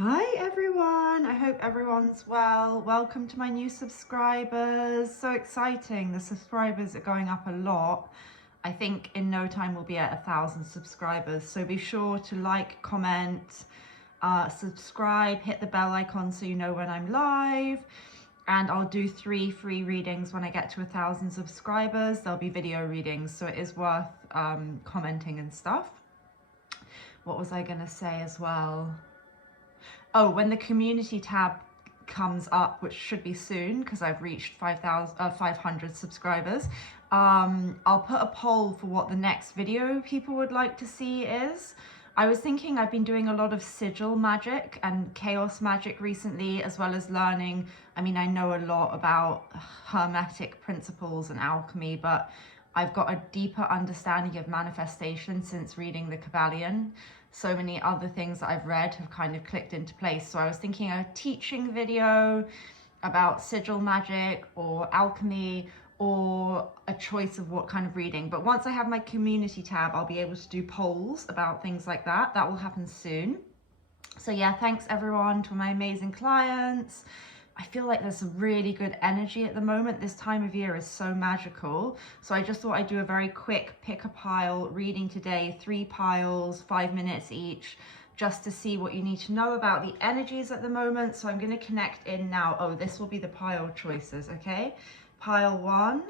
Hi everyone, I hope everyone's well. Welcome to my new subscribers. So exciting, the subscribers are going up a lot. I think in no time we'll be at 1,000 subscribers. So be sure to like, comment, subscribe, hit the bell icon so you know when I'm live. And I'll do 3 free readings when I get to 1,000 subscribers. There'll be video readings, so it is worth commenting and stuff. What was I gonna say as well? Oh, when the community tab comes up, which should be soon because I've reached 500 subscribers, I'll put a poll for what the next video people would like to see is. I was thinking I've been doing a lot of sigil magic and chaos magic recently, as well as learning. I mean, I know a lot about hermetic principles and alchemy, but I've got a deeper understanding of manifestation since reading the Kabbalion. So many other things that I've read have kind of clicked into place. So I was thinking a teaching video about sigil magic or alchemy, or a choice of what kind of reading. But once I have my community tab, I'll be able to do polls about things like that. That will happen soon. So yeah, thanks everyone to my amazing clients. I feel like there's some really good energy at the moment. This time of year is so magical. So I just thought I'd do a very quick pick a pile reading today, 3 piles, 5 minutes each, just to see what you need to know about the energies at the moment. So I'm going to connect in now. Oh, this will be the pile choices, okay? Pile 1,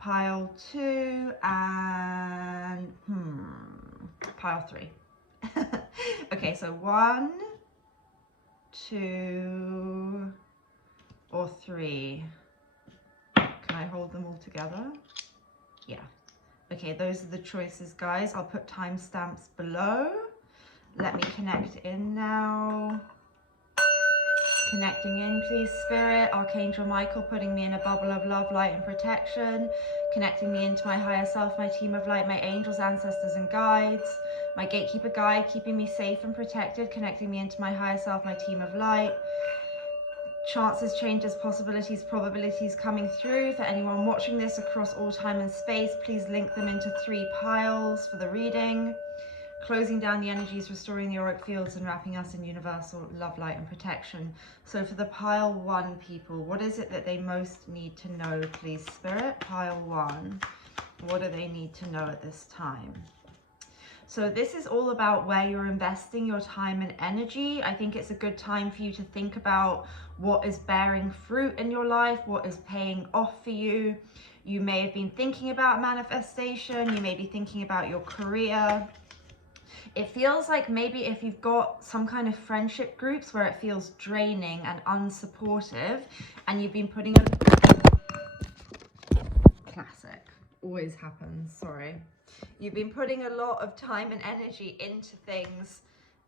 pile 2, and pile 3. Okay, so 1, 2, or 3. Can I hold them all together? Yeah. Okay, those are the choices, guys. I'll put timestamps below. Let me connect in now. Connecting in, please, Spirit. Archangel Michael putting me in a bubble of love, light, and protection. Connecting me into my higher self, my team of light, my angels, ancestors, and guides. My gatekeeper guide, keeping me safe and protected. Connecting me into my higher self, my team of light. Chances, changes, possibilities, probabilities coming through. For anyone watching this across all time and space, please link them into 3 piles for the reading. Closing down the energies, restoring the auric fields, and wrapping us in universal love, light, and protection. So for the pile 1 people, what is it that they most need to know, please, Spirit? Pile 1, what do they need to know at this time? So this is all about where you're investing your time and energy. I think it's a good time for you to think about what is bearing fruit in your life, what is paying off for you. You may have been thinking about manifestation, you may be thinking about your career. It feels like maybe if you've got some kind of friendship groups where it feels draining and unsupportive, and you've been putting classic, always happens, sorry. You've been putting a lot of time and energy into things.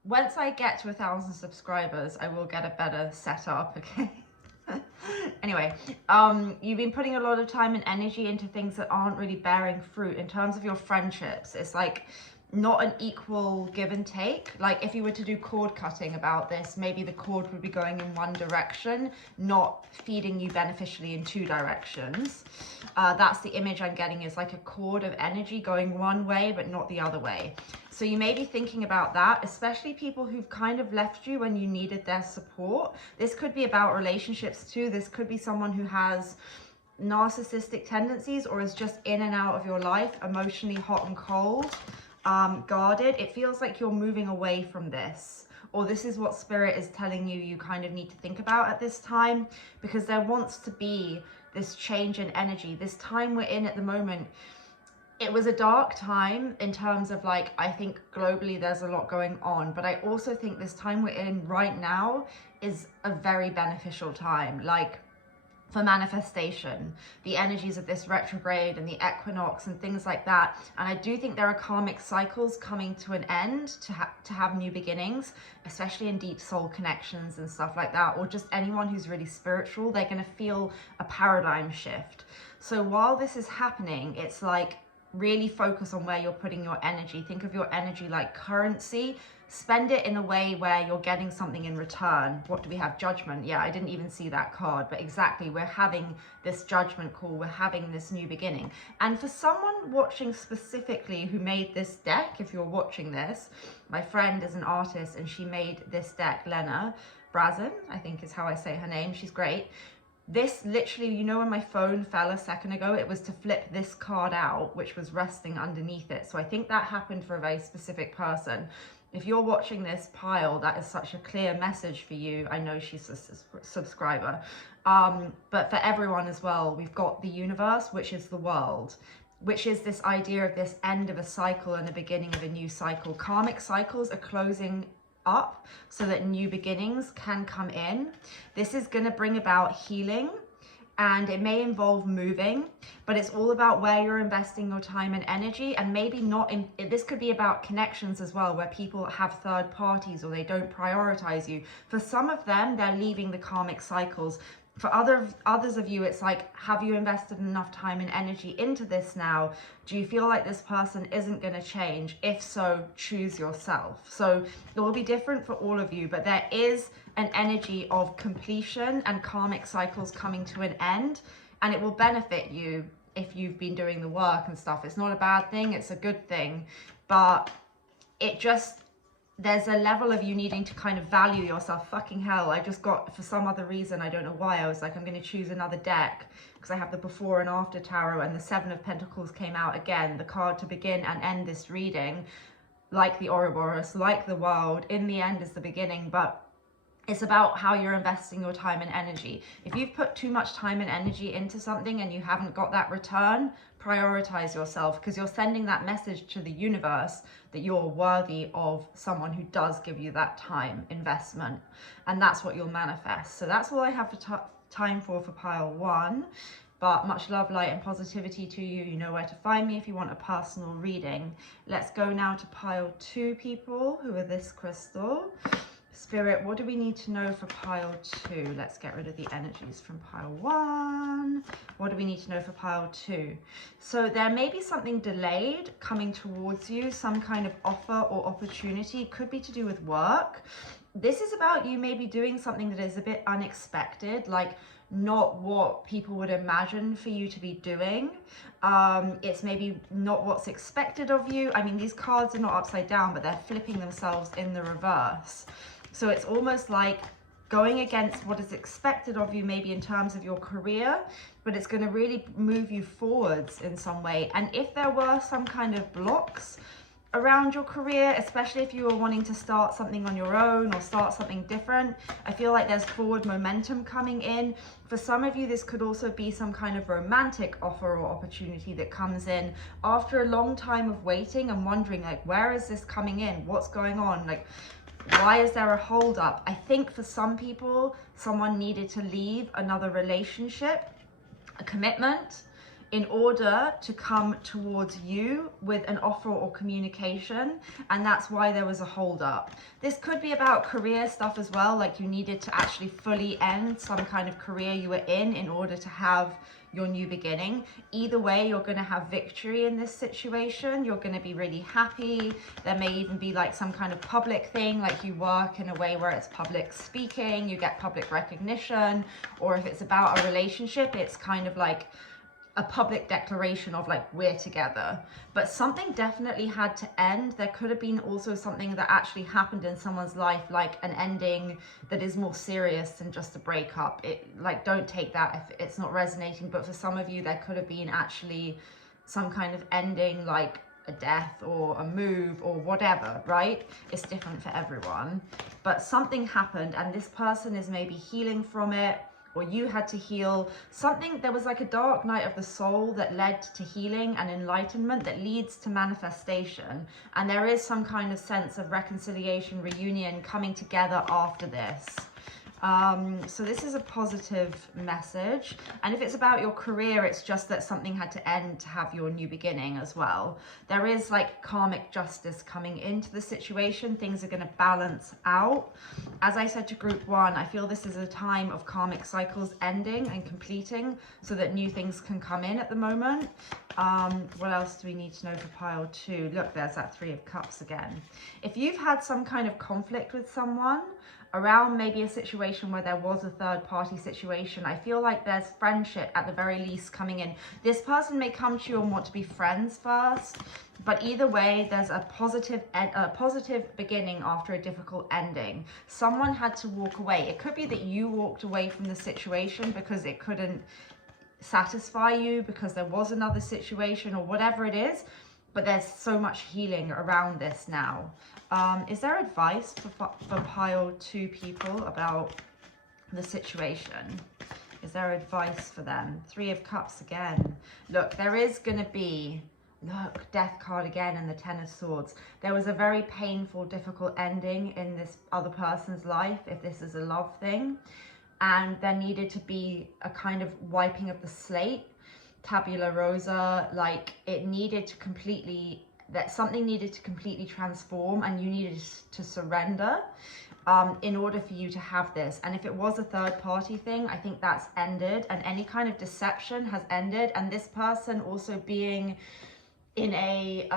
Once I get to 1,000 subscribers, I will get a better setup, okay? Anyway, you've been putting a lot of time and energy into things that aren't really bearing fruit. In terms of your friendships, it's like not an equal give and take. Like if you were to do cord cutting about this, maybe the cord would be going in one direction, not feeding you beneficially in 2 directions. That's the image I'm getting, is like a cord of energy going one way but not the other way. So you may be thinking about that, especially people who've kind of left you when you needed their support. This could be about relationships too. This could be someone who has narcissistic tendencies or is just in and out of your life, emotionally hot and cold. Guarded. It feels like you're moving away from this, or this is what Spirit is telling you you kind of need to think about at this time, because there wants to be this change in energy. This time we're in at the moment, it was a dark time in terms of, like, I think globally there's a lot going on, but I also think this time we're in right now is a very beneficial time, like for manifestation, the energies of this retrograde and the equinox and things like that. And I do think there are karmic cycles coming to an end to have new beginnings, especially in deep soul connections and stuff like that, or just anyone who's really spiritual. They're going to feel a paradigm shift. So while this is happening, it's like really focus on where you're putting your energy. Think of your energy like currency. spend it in a way where you're getting something in return. What do we have? Judgment. Yeah, I didn't even see that card, but exactly, we're having this judgment call, we're having this new beginning. And for someone watching specifically who made this deck, if you're watching this, my friend is an artist and she made this deck, Lena Brazin, I think is how I say her name, she's great. This literally, you know, when my phone fell a second ago, it was to flip this card out, which was resting underneath it. So I think that happened for a very specific person. If you're watching this pile, that is such a clear message for you. I know she's a subscriber. But for everyone as well, we've got the universe, which is the world, which is this idea of this end of a cycle and the beginning of a new cycle. Karmic cycles are closing up so that new beginnings can come in. This is going to bring about healing, and it may involve moving, but it's all about where you're investing your time and energy. And maybe not in this, could be about connections as well, where people have third parties or they don't prioritize you. For some of them, they're leaving the karmic cycles. For others of you, it's like, have you invested enough time and energy into this now? Do you feel like this person isn't going to change? If so, choose yourself. So it will be different for all of you, but there is an energy of completion and karmic cycles coming to an end, and it will benefit you if you've been doing the work and stuff. It's not a bad thing, it's a good thing, but it just, there's a level of you needing to kind of value yourself. Fucking hell, I just got, for some other reason, I don't know why, I was like, I'm going to choose another deck because I have the before and after tarot, and the Seven of Pentacles came out again, the card to begin and end this reading, like the Ouroboros, like the world. In the end is the beginning, but it's about how you're investing your time and energy. If you've put too much time and energy into something and you haven't got that return, prioritize yourself, because you're sending that message to the universe that you're worthy of someone who does give you that time investment, and that's what you'll manifest. So that's all I have for time for pile one. But much love, light and positivity to you. You know where to find me if you want a personal reading. Let's go now to pile two, people who are this crystal. Spirit, what do we need to know for pile two? Let's get rid of the energies from pile one. What do we need to know for pile two? So there may be something delayed coming towards you, some kind of offer or opportunity. Could be to do with work. This is about you maybe doing something that is a bit unexpected, like not what people would imagine for you to be doing. It's maybe not what's expected of you. I mean, these cards are not upside down, but they're flipping themselves in the reverse. So it's almost like going against what is expected of you, maybe in terms of your career, but it's going to really move you forwards in some way. And if there were some kind of blocks around your career, especially if you were wanting to start something on your own or start something different, I feel like there's forward momentum coming in. For some of you, this could also be some kind of romantic offer or opportunity that comes in after a long time of waiting and wondering, like, where is this coming in? What's going on? Like, why is there a hold up? I think for some people, someone needed to leave another relationship, a commitment, in order to come towards you with an offer or communication, and that's why there was a hold up. This could be about career stuff as well, like you needed to actually fully end some kind of career you were in order to have your new beginning. Either way, you're going to have victory in this situation. You're going to be really happy. There may even be like some kind of public thing, like you work in a way where it's public speaking, you get public recognition, or if it's about a relationship, it's kind of like a public declaration of like, we're together. But something definitely had to end. There could have been also something that actually happened in someone's life, like an ending that is more serious than just a breakup. It, like, don't take that if it's not resonating, but for some of you there could have been actually some kind of ending, like a death or a move or whatever, right? It's different for everyone, but something happened and this person is maybe healing from it, or you had to heal something. There was like a dark night of the soul that led to healing and enlightenment that leads to manifestation. And there is some kind of sense of reconciliation, reunion, coming together after this. So this is a positive message. And if it's about your career, it's just that something had to end to have your new beginning as well. There is like karmic justice coming into the situation. Things are going to balance out. As I said to group 1, I feel this is a time of karmic cycles ending and completing so that new things can come in at the moment. What else do we need to know for pile 2? Look, there's that 3 of Cups again. If you've had some kind of conflict with someone around maybe a situation where there was a third party situation, I feel like there's friendship at the very least coming in. This person may come to you and want to be friends first, but either way, there's a positive beginning after a difficult ending. Someone had to walk away. It could be that you walked away from the situation because it couldn't satisfy you, because there was another situation or whatever it is, but there's so much healing around this now. Is there advice for pile 2 people about the situation? Is there advice for them? 3 of Cups again. Look, there is going to be, look, Death card again and the 10 of Swords. There was a very painful, difficult ending in this other person's life, if this is a love thing. And there needed to be a kind of wiping of the slate, tabula rasa, like it needed to completely, that something needed to completely transform, and you needed to surrender in order for you to have this. And if it was a third party thing, I think that's ended, and any kind of deception has ended. And this person also being in a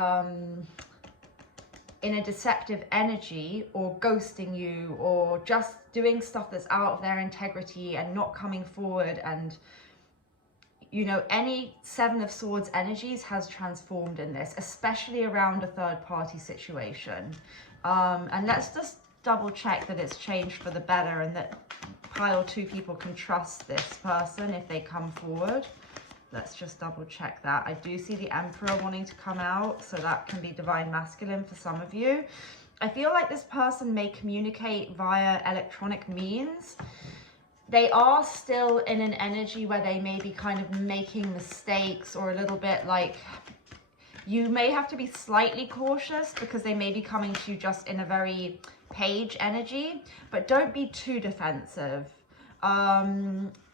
deceptive energy, or ghosting you, or just doing stuff that's out of their integrity and not coming forward, and you know, any 7 of Swords energies has transformed in this, especially around a third party situation. And let's just double check that it's changed for the better, and that pile 2 people can trust this person if they come forward. Let's just double check that. I do see the Emperor wanting to come out, so that can be Divine Masculine for some of you. I feel like this person may communicate via electronic means. They are still in an energy where they may be kind of making mistakes, or a little bit like, you may have to be slightly cautious because they may be coming to you just in a very page energy, but don't be too defensive.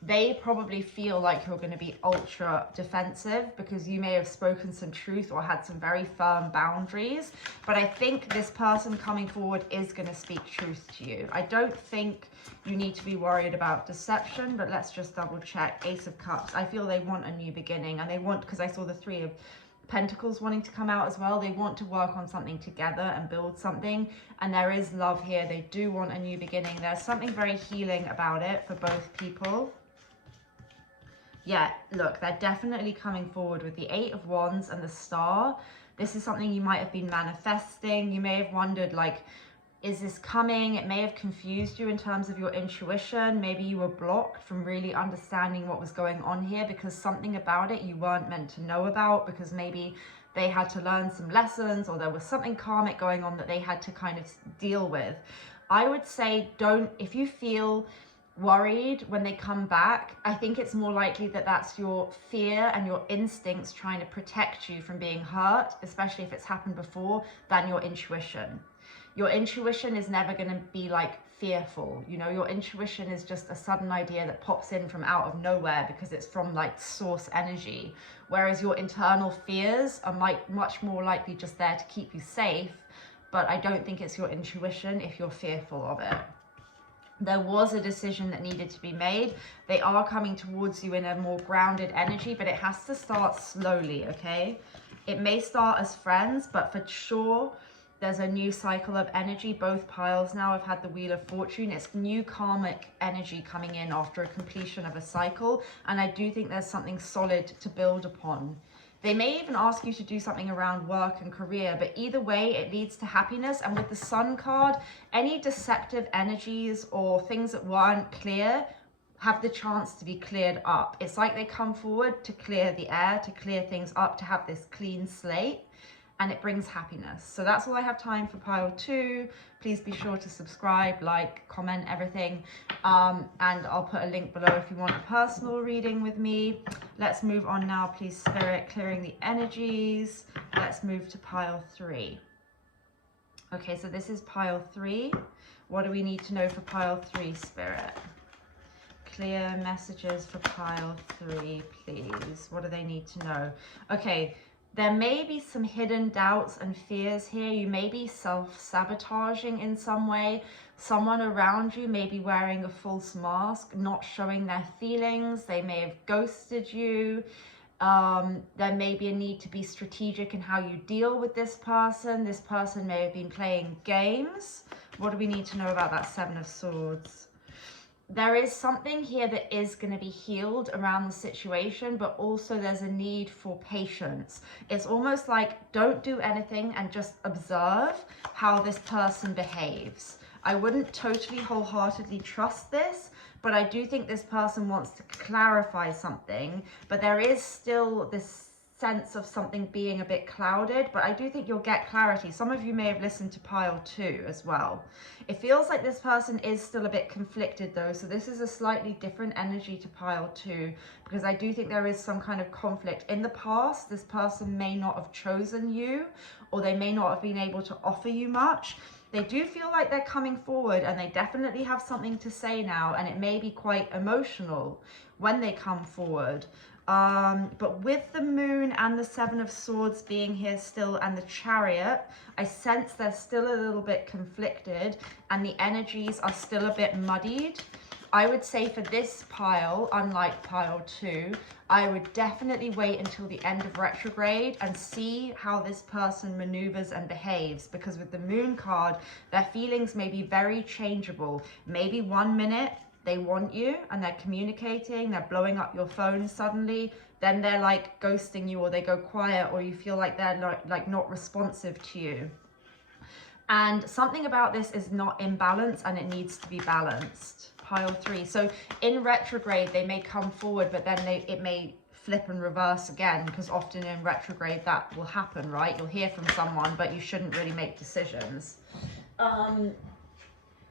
They probably feel like you're going to be ultra defensive because you may have spoken some truth or had some very firm boundaries. But I think this person coming forward is going to speak truth to you. I don't think you need to be worried about deception, but let's just double check. Ace of Cups. I feel they want a new beginning, and they want, because I saw the 3 of Pentacles wanting to come out as well. They want to work on something together and build something, and there is love here. They do want a new beginning. There's something very healing about it for both people. Yeah, look, they're definitely coming forward with the 8 of Wands and the Star. This is something you might have been manifesting. You may have wondered, like, is this coming? It may have confused you in terms of your intuition. Maybe you were blocked from really understanding what was going on here because something about it you weren't meant to know about, because maybe they had to learn some lessons, or there was something karmic going on that they had to kind of deal with. I would say if you feel worried when they come back, I think it's more likely that that's your fear and your instincts trying to protect you from being hurt, especially if it's happened before, than your intuition. Your intuition is never going to be like fearful, you know. Your intuition is just a sudden idea that pops in from out of nowhere because it's from like source energy, whereas your internal fears are much more likely just there to keep you safe. But I don't think it's your intuition if you're fearful of it. There was a decision that needed to be made. They are coming towards you in a more grounded energy, but it has to start slowly, okay? It may start as friends, but for sure, there's a new cycle of energy. Both piles now have had the Wheel of Fortune. It's new karmic energy coming in after a completion of a cycle. And I do think there's something solid to build upon. They may even ask you to do something around work and career, but either way, it leads to happiness. And with the Sun card, any deceptive energies or things that weren't clear have the chance to be cleared up. It's like they come forward to clear the air, to clear things up, to have this clean slate. And it brings happiness. So that's all I have time for pile 2. Please be sure to subscribe, like, comment, everything. And I'll put a link below if you want a personal reading with me. Let's move on now, please, Spirit, clearing the energies. Let's move to pile 3. Okay, so this is pile 3. What do we need to know for pile 3, Spirit? Clear messages for pile 3, please. What do they need to know? Okay, there may be some hidden doubts and fears here. You may be self-sabotaging in some way. Someone around you may be wearing a false mask, not showing their feelings. They may have ghosted you. There may be a need to be strategic in how you deal with this person. This person may have been playing games. What do we need to know about that 7 of Swords? There is something here that is going to be healed around the situation, but also there's a need for patience. It's almost like don't do anything and just observe how this person behaves. I wouldn't totally wholeheartedly trust this, but I do think this person wants to clarify something, but there is still this sense of something being a bit clouded, but I do think you'll get clarity. Some of you may have listened to pile 2 as well. It feels like this person is still a bit conflicted though, so this is a slightly different energy to pile 2, because I do think there is some kind of conflict. In the past, this person may not have chosen you, or they may not have been able to offer you much. They do feel like they're coming forward, and they definitely have something to say now, and it may be quite emotional when they come forward. But with the Moon and the 7 of Swords being here still and the Chariot, I sense they're still a little bit conflicted and the energies are still a bit muddied. I would say for this pile, unlike pile 2, I would definitely wait until the end of retrograde and see how this person maneuvers and behaves, because with the Moon card, their feelings may be very changeable. Maybe 1 minute they want you and they're communicating, they're blowing up your phone suddenly, then they're like ghosting you, or they go quiet, or you feel like they're like not responsive to you. And something about this is not in balance and it needs to be balanced. Pile 3. So in retrograde, they may come forward, but then it may flip and reverse again, because often in retrograde that will happen, right? You'll hear from someone, but you shouldn't really make decisions.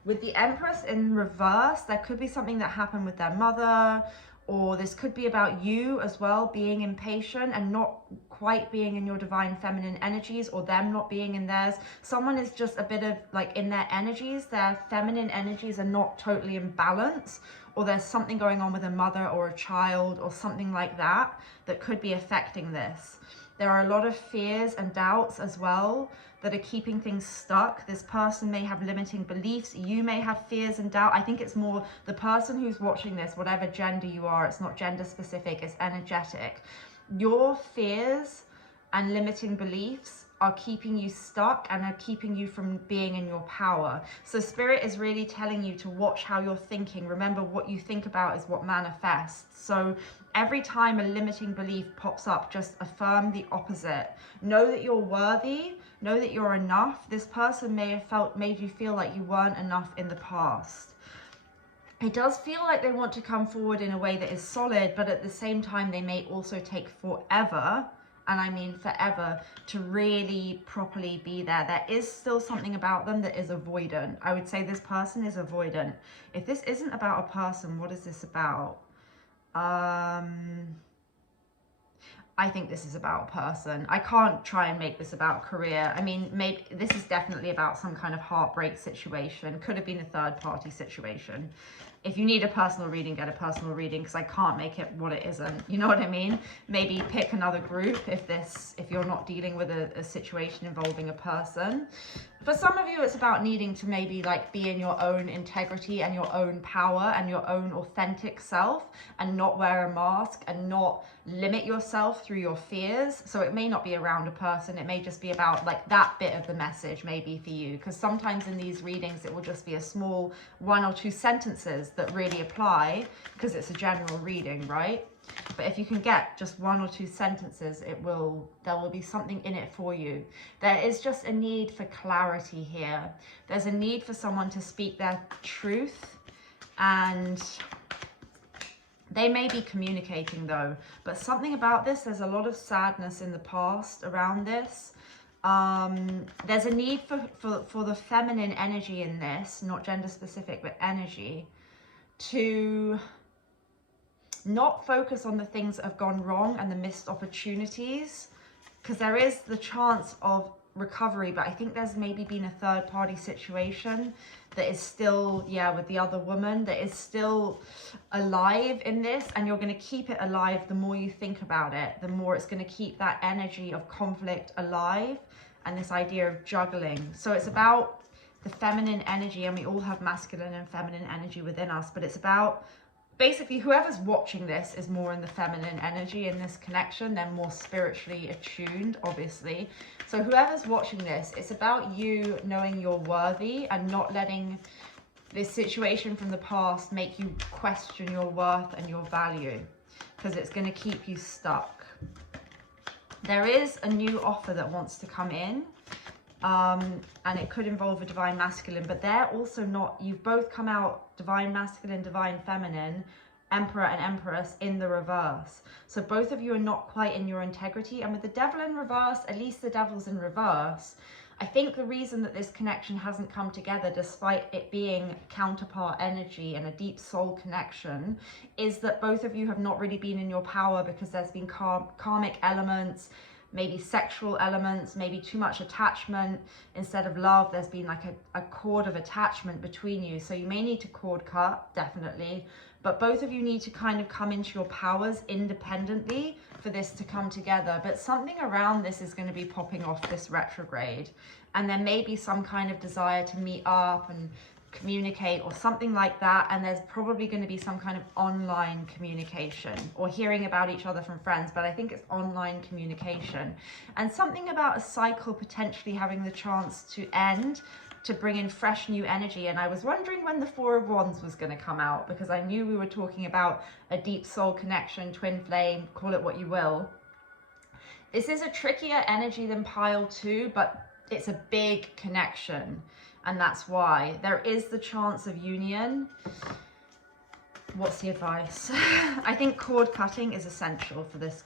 With the Empress in reverse, there could be something that happened with their mother, or this could be about you as well, being impatient and not quite being in your divine feminine energies, or them not being in theirs. Someone is just a bit of like in their energies, their feminine energies are not totally in balance, or there's something going on with a mother or a child or something like that that could be affecting this. There are a lot of fears and doubts as well that are keeping things stuck. This person may have limiting beliefs. You may have fears and doubt. I think it's more the person who's watching this, whatever gender you are, it's not gender specific, it's energetic. Your fears and limiting beliefs are keeping you stuck and are keeping you from being in your power. So Spirit is really telling you to watch how you're thinking. Remember, what you think about is what manifests. So every time a limiting belief pops up, just affirm the opposite. Know that you're worthy. Know that you're enough. This person may have made you feel like you weren't enough in the past. It does feel like they want to come forward in a way that is solid, but at the same time, they may also take forever, and I mean forever, to really properly be there. There is still something about them that is avoidant. I would say this person is avoidant. If this isn't about a person, what is this about? I think this is about a person. I can't try and make this about career. I mean, maybe this is definitely about some kind of heartbreak situation. Could have been a third party situation. If you need a personal reading, get a personal reading, because I can't make it what it isn't. You know what I mean? Maybe pick another group if you're not dealing with a situation involving a person. For some of you, it's about needing to maybe like be in your own integrity and your own power and your own authentic self, and not wear a mask and not limit yourself through your fears. So it may not be around a person. It may just be about like that bit of the message maybe for you, because sometimes in these readings, it will just be a small 1 or 2 sentences that really apply, because it's a general reading, right? But if you can get just 1 or 2 sentences, there will be something in it for you. There is just a need for clarity here. There's a need for someone to speak their truth, and they may be communicating though, but something about this, there's a lot of sadness in the past around this. There's a need for the feminine energy in this, not gender specific, but energy, to not focus on the things that have gone wrong and the missed opportunities, because there is the chance of recovery, but I think there's maybe been a third party situation that is still, yeah, with the other woman, that is still alive in this, and you're going to keep it alive. The more you think about it, the more it's going to keep that energy of conflict alive, and this idea of juggling. So it's about the feminine energy, and we all have masculine and feminine energy within us, but it's about basically whoever's watching this is more in the feminine energy in this connection. They're more spiritually attuned, obviously. So whoever's watching this, it's about you knowing you're worthy and not letting this situation from the past make you question your worth and your value, because it's going to keep you stuck. There is a new offer that wants to come in, and it could involve a divine masculine, but they're also not, you've both come out divine masculine, divine feminine, emperor and empress in the reverse. So both of you are not quite in your integrity, and with the devil in reverse, at least the devil's in reverse. I think the reason that this connection hasn't come together, despite it being counterpart energy and a deep soul connection, is that both of you have not really been in your power, because there's been karmic elements, maybe sexual elements, maybe too much attachment instead of love. There's been like a cord of attachment between you. So you may need to cord cut, definitely, but both of you need to kind of come into your powers independently for this to come together. But something around this is going to be popping off this retrograde, and there may be some kind of desire to meet up and communicate or something like that, and there's probably going to be some kind of online communication or hearing about each other from friends, but I think it's online communication, and something about a cycle potentially having the chance to end, to bring in fresh new energy. And I was wondering when the Four of Wands was going to come out, because I knew we were talking about a deep soul connection, twin flame, call it what you will. This is a trickier energy than pile 2, but it's a big connection, and that's why there is the chance of union. What's the advice? I think cord cutting is essential for this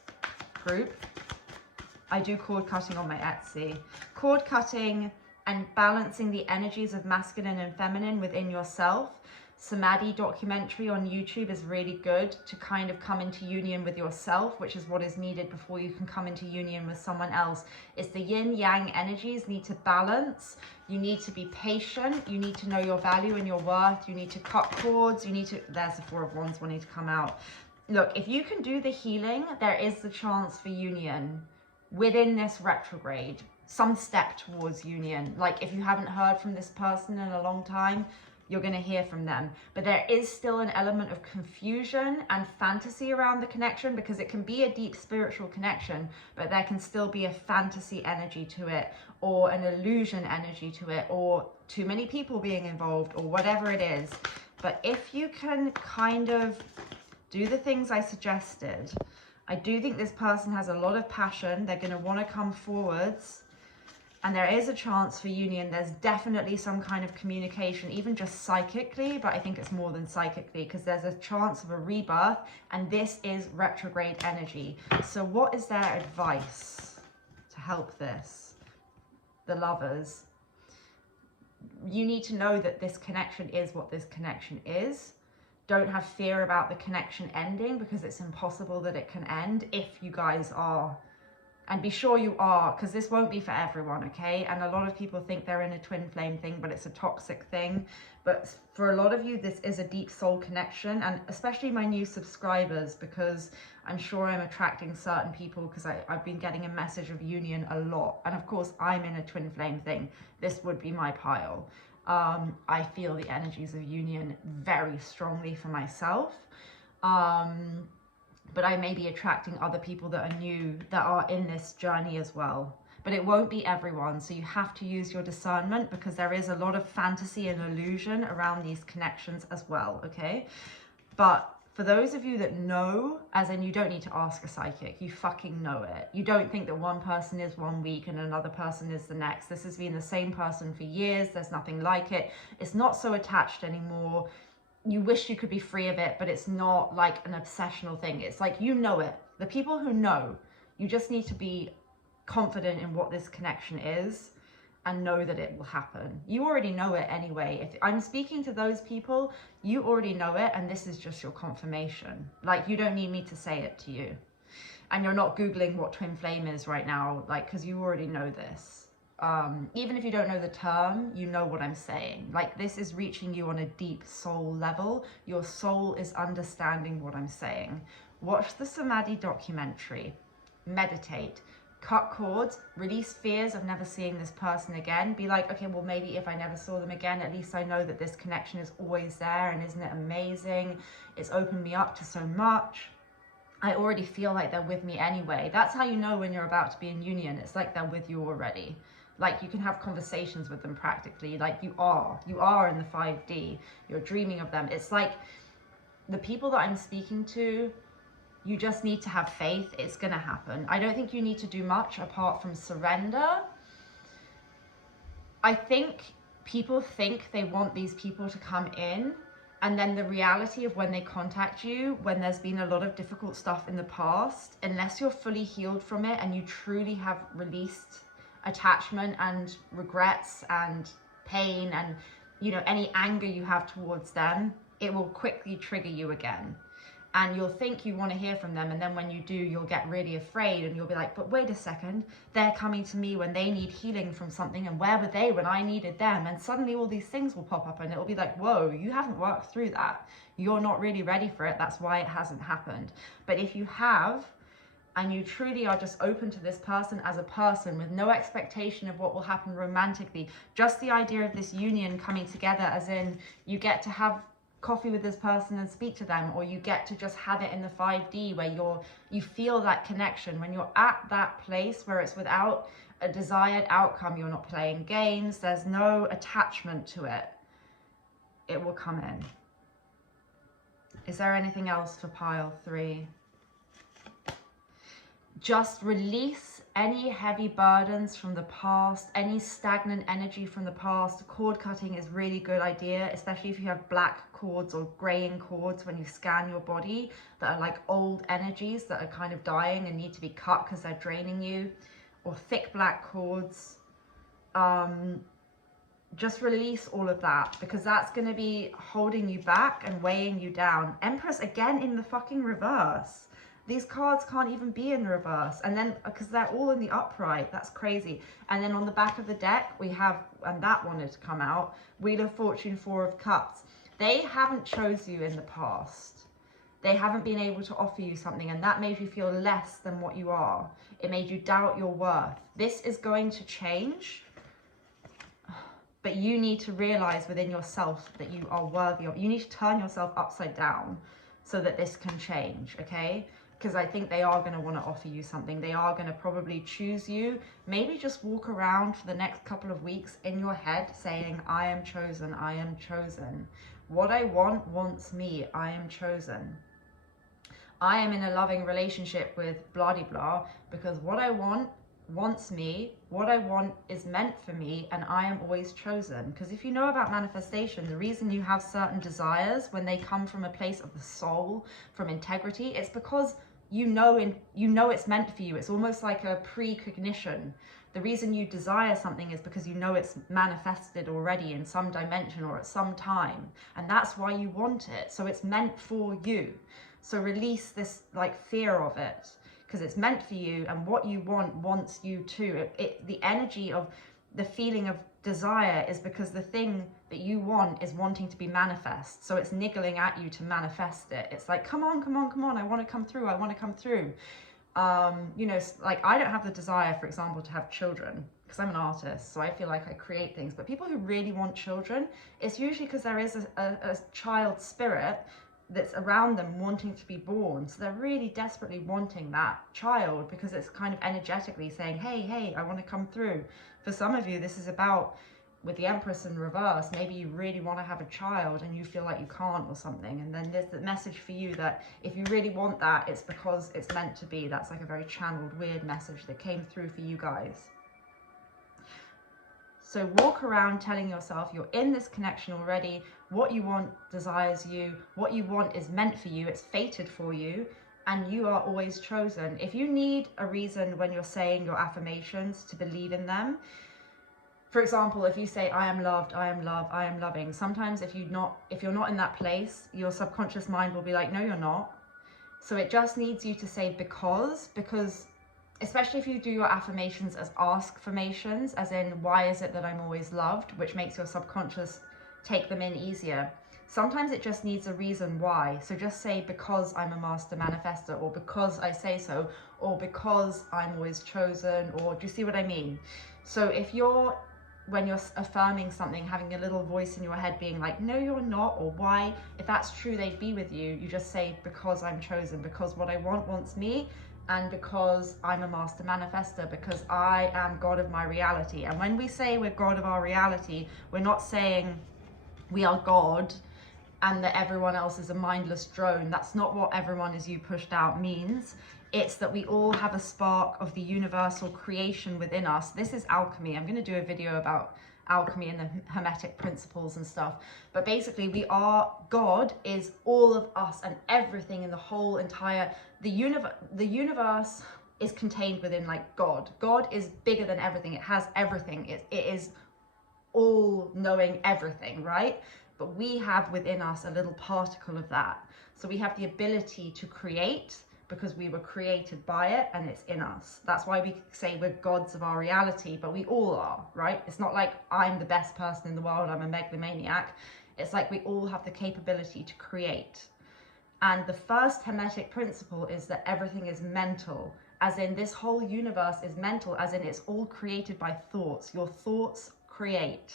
group. I do cord cutting on my Etsy. Cord cutting and balancing the energies of masculine and feminine within yourself. Samadhi documentary on YouTube is really good to kind of come into union with yourself, which is what is needed before you can come into union with someone else. It's the yin yang energies need to balance. You need to be patient. You need to know your value and your worth. You need to cut cords. You need to, there's the Four of Wands wanting to come out. Look, if you can do the healing, there is the chance for union within this retrograde, some step towards union. Like if you haven't heard from this person in a long time, you're going to hear from them. But there is still an element of confusion and fantasy around the connection, because it can be a deep spiritual connection, but there can still be a fantasy energy to it, or an illusion energy to it, or too many people being involved, or whatever it is. But if you can kind of do the things I suggested, I do think this person has a lot of passion. They're going to want to come forwards, and there is a chance for union. There's definitely some kind of communication, even just psychically, but I think it's more than psychically, because there's a chance of a rebirth, and this is retrograde energy. So what is their advice to help this? The Lovers. You need to know that this connection is what this connection is. Don't have fear about the connection ending, because it's impossible that it can end if you guys are. And be sure you are, because this won't be for everyone, okay? And a lot of people think they're in a twin flame thing, but it's a toxic thing. But for a lot of you, this is a deep soul connection, and especially my new subscribers, because I'm sure I'm attracting certain people, because I've been getting a message of union a lot. And of course, I'm in a twin flame thing. This would be my pile. I feel the energies of union very strongly for myself. But I may be attracting other people that are new, that are in this journey as well. But it won't be everyone, so you have to use your discernment, because there is a lot of fantasy and illusion around these connections as well, okay? But for those of you that know, as in you don't need to ask a psychic, you fucking know it. You don't think that one person is 1 week and another person is the next. This has been the same person for years. There's nothing like it. It's not so attached anymore. You wish you could be free of it, but it's not like an obsessional thing. It's like, you know it. The people who know, you just need to be confident in what this connection is and know that it will happen. You already know it anyway. If I'm speaking to those people, you already know it, and this is just your confirmation. Like, you don't need me to say it to you. And you're not Googling what twin flame is right now, like, because you already know this. even if you don't know the term, you know what I'm saying. Like, this is reaching you on a deep soul level. Your soul is understanding what I'm saying. Watch the Samadhi documentary, meditate, cut cords, release fears of never seeing this person again. Be like, okay, well, maybe if I never saw them again, at least I know that this connection is always there. And isn't it amazing? It's opened me up to so much. I already feel like they're with me anyway. That's how you know when you're about to be in union. It's like they're with you already. Like, you can have conversations with them practically. Like, you are in the 5D. You're dreaming of them. It's like the people that I'm speaking to, you just need to have faith. It's going to happen. I don't think you need to do much apart from surrender. I think people think they want these people to come in, and then the reality of when they contact you, when there's been a lot of difficult stuff in the past, unless you're fully healed from it and you truly have released attachment and regrets and pain and, you know, any anger you have towards them, it will quickly trigger you again. And you'll think you want to hear from them, and then when you do, you'll get really afraid, and you'll be like, but wait a second, they're coming to me when they need healing from something, and where were they when I needed them? And suddenly all these things will pop up, and it'll be like, whoa, you haven't worked through that. You're not really ready for it. That's why it hasn't happened. But if you have, and you truly are just open to this person as a person with no expectation of what will happen romantically, just the idea of this union coming together, as in you get to have coffee with this person and speak to them, or you get to just have it in the 5D where you feel that connection. When you're at that place where it's without a desired outcome, you're not playing games, there's no attachment to it, it will come in. Is there anything else for pile 3? Just release any heavy burdens from the past, any stagnant energy from the past. Cord cutting is a really good idea, especially if you have black cords or graying cords when you scan your body that are like old energies that are kind of dying and need to be cut because they're draining you, or thick black cords. Just release all of that, because that's going to be holding you back and weighing you down. Empress again in the fucking reverse. These cards can't even be in the reverse, and then because they're all in the upright, that's crazy. And then on the back of the deck we have, and that wanted to come out, Wheel of Fortune, 4 of Cups. They haven't chose you in the past. They haven't been able to offer you something, and that made you feel less than what you are. It made you doubt your worth. This is going to change, but you need to realize within yourself that you are worthy of. You need to turn yourself upside down so that this can change, okay? Because I think they are going to want to offer you something. They are going to probably choose you. Maybe just walk around for the next couple of weeks in your head saying, I am chosen, I am chosen. What I want wants me, I am chosen. I am in a loving relationship with blah de blah, because what I want wants me, what I want is meant for me, and I am always chosen. Because if you know about manifestation, the reason you have certain desires when they come from a place of the soul, from integrity, it's because you know it's meant for you. It's almost like a precognition. The reason you desire something is because you know it's manifested already in some dimension or at some time, and that's why you want it. So it's meant for you. So release this like fear of it, because it's meant for you, and what you want wants you too. The energy of the feeling of desire is because the thing that you want is wanting to be manifest. So it's niggling at you to manifest it. It's like, come on, come on, come on. I want to come through. I want to come through. You know, like I don't have the desire, for example, to have children because I'm an artist. So I feel like I create things. But people who really want children, it's usually because there is a child spirit that's around them wanting to be born. So they're really desperately wanting that child because it's kind of energetically saying, hey, I want to come through. For some of you, this is about, with the Empress in reverse, maybe you really want to have a child and you feel like you can't or something. And then there's the message for you that if you really want that, it's because it's meant to be. That's like a very channeled, weird message that came through for you guys. So walk around telling yourself you're in this connection already. What you want desires you. What you want is meant for you. It's fated for you. And you are always chosen. If you need a reason when you're saying your affirmations to believe in them, for example, if you say, I am loved, I am loved, I am loving, sometimes if you're not in that place, your subconscious mind will be like, no, you're not. So it just needs you to say because especially if you do your affirmations as ask-formations, as in, why is it that I'm always loved, which makes your subconscious take them in easier. Sometimes it just needs a reason why. So just say, because I'm a master manifester, or because I say so, or because I'm always chosen, or do you see what I mean? So if you're, when you're affirming something, having a little voice in your head being like, no, you're not, or why, if that's true, they'd be with you. You just say, because I'm chosen, because what I want wants me, and because I'm a master manifester, because I am God of my reality. And when we say we're God of our reality, we're not saying we are God and that everyone else is a mindless drone. That's not what everyone is you pushed out means. It's that we all have a spark of the universal creation within us. This is alchemy. I'm going to do a video about alchemy and the hermetic principles and stuff. But basically, we are, God is all of us and everything in the whole entire, the universe is contained within like God. God is bigger than everything. It has everything. It is all knowing everything, right? But we have within us a little particle of that. So we have the ability to create because we were created by it and it's in us. That's why we say we're gods of our reality, but we all are, right? It's not like I'm the best person in the world, I'm a megalomaniac. It's like we all have the capability to create. And the first hermetic principle is that everything is mental, as in this whole universe is mental, as in it's all created by thoughts. Your thoughts create.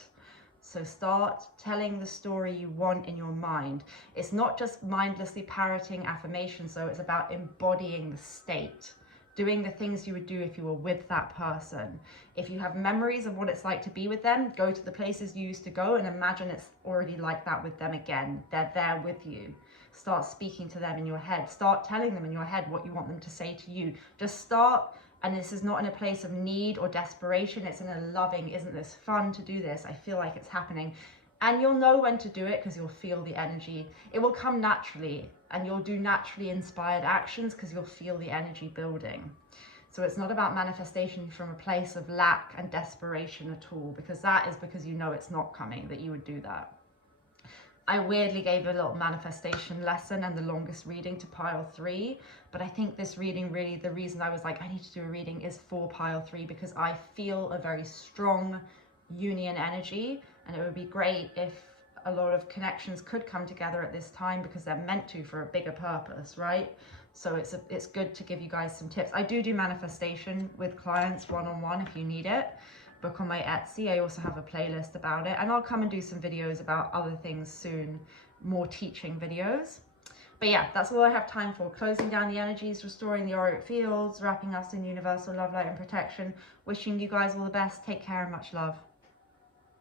So start telling the story you want in your mind. It's not just mindlessly parroting affirmations, so it's about embodying the state, doing the things you would do if you were with that person. If you have memories of what it's like to be with them, go to the places you used to go and imagine it's already like that with them again. They're there with you. Start speaking to them in your head. Start telling them in your head what you want them to say to you. Just start. And this is not in a place of need or desperation. It's in a loving, isn't this fun to do this? I feel like it's happening. And you'll know when to do it because you'll feel the energy. It will come naturally, and you'll do naturally inspired actions because you'll feel the energy building. So it's not about manifestation from a place of lack and desperation at all, because that is because you know it's not coming, that you would do that. I weirdly gave a little manifestation lesson and the longest reading to pile 3, but I think this reading really, the reason I was like, I need to do a reading is for pile 3, because I feel a very strong union energy, and it would be great if a lot of connections could come together at this time because they're meant to for a bigger purpose, right? So it's good to give you guys some tips. I do manifestation with clients one-on-one if you need it. Book on my Etsy. I also have a playlist about it, and I'll come and do some videos about other things soon, more teaching videos. But yeah, that's all I have time for. Closing down the energies, restoring the auric fields, wrapping us in universal love, light and protection. Wishing you guys all the best. Take care and much love.